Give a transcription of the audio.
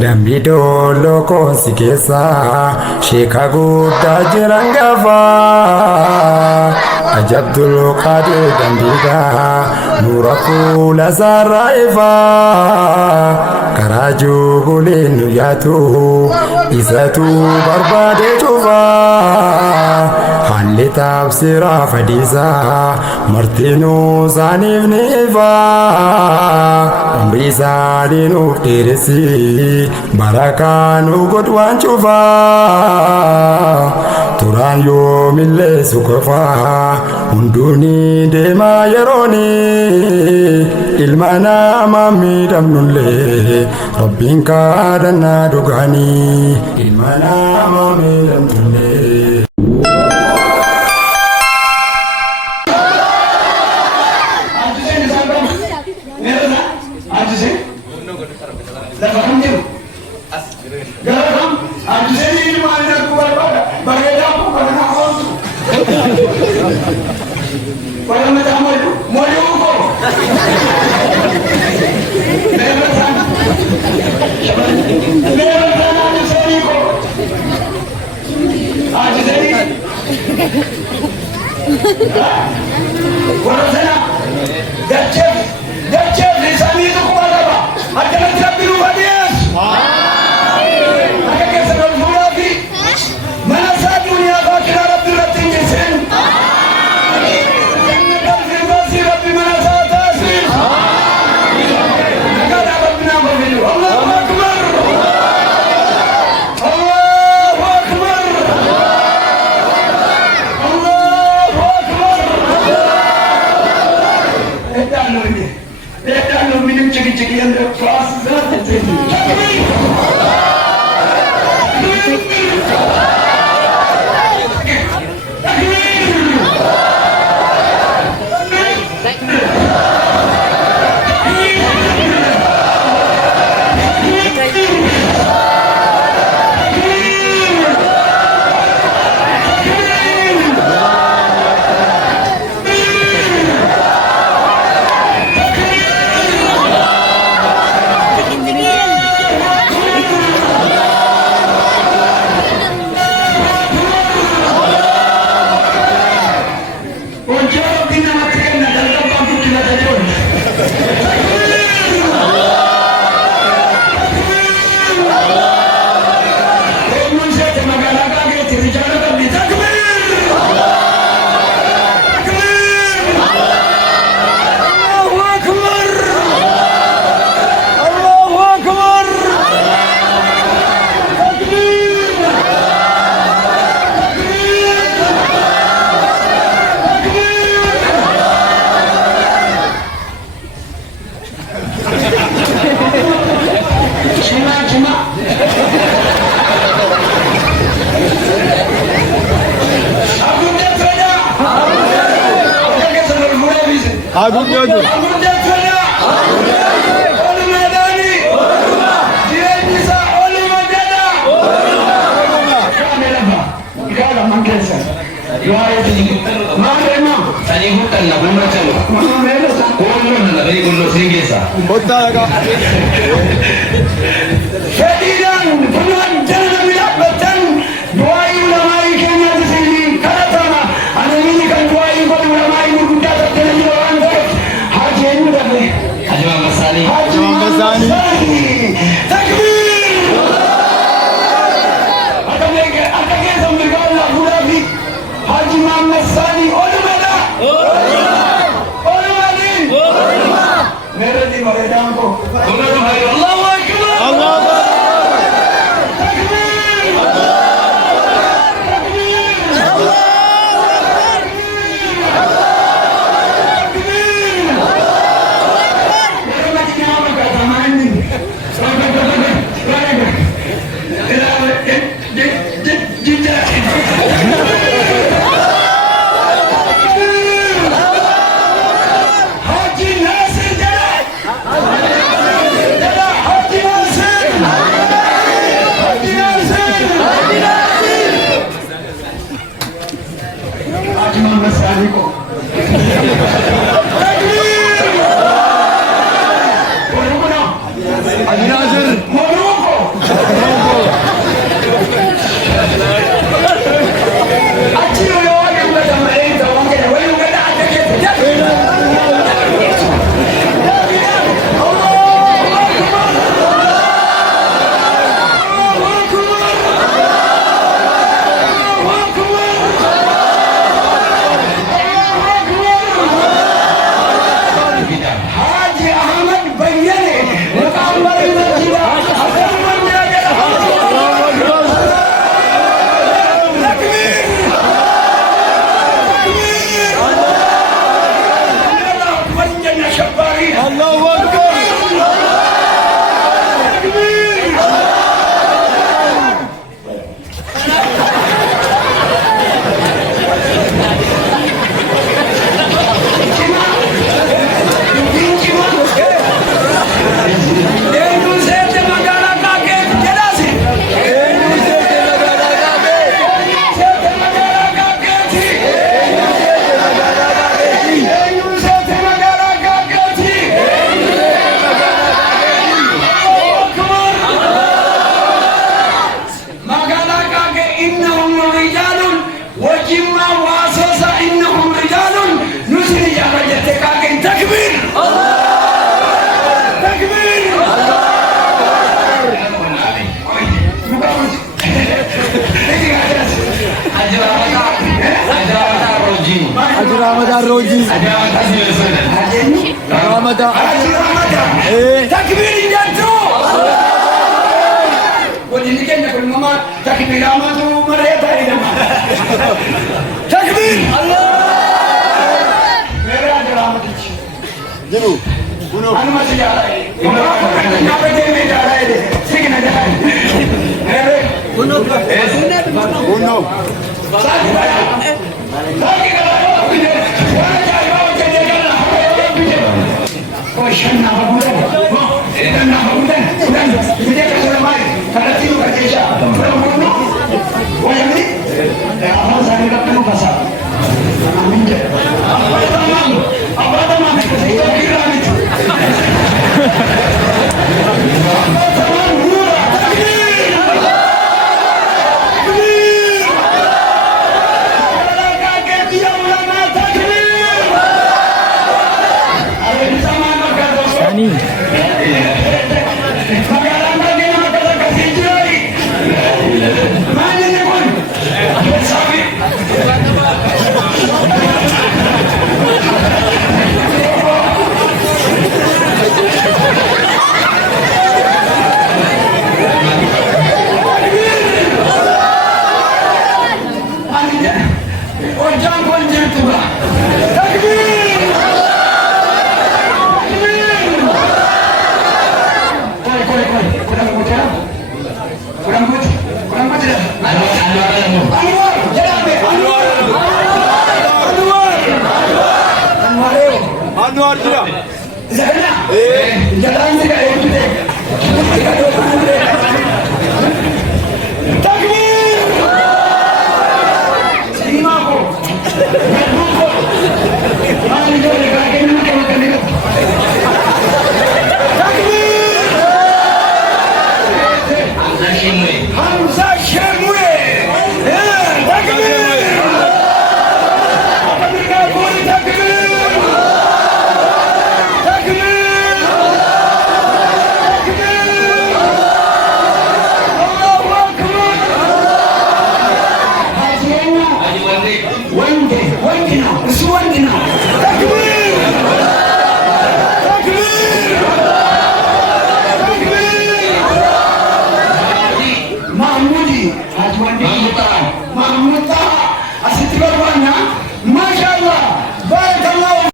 Dambido loko sikesa Sheikha guddaa jiran gafa Ajabdul qadir dambida Nura fuula sarraa ifa Karaa juuguleen nu yaatu Isatu barbaade cufa Haalli taabsiraa fadhiisaa Martinuu saaniif ni ifa Umrii isaanii nuuf dheeressi Barakaa nu godhaan cufa Turaan yoomillee sukofa Hunduuni deemaa yerooni Ilma namaa miidhamnullee Rabbiin kadhannaa dhugaanii Ilma namaa miidhamnullee روجي رمضان تكبير ينتو واللي كنا كل ما تكبير رمضان مريت هاي تكبير الله मेरा ड्रामा दीजिए जरूर सुनो अनुमति जा रहा है यहाँ पे जेल में जा रहा है ठीक ना जा रहा है सुनो सुनो साथ बड़ा साथ के वहाँ जाएगा वो चलेगा ना क्वेश्चन ना होगा इधर ना होगा उधर मुझे कैसे मारे करती हूँ करते जा वो यानी हमारा सारे का पेन बसा आमीन जय अब तो माने कैसे गिरा नहीं Mahmud asiti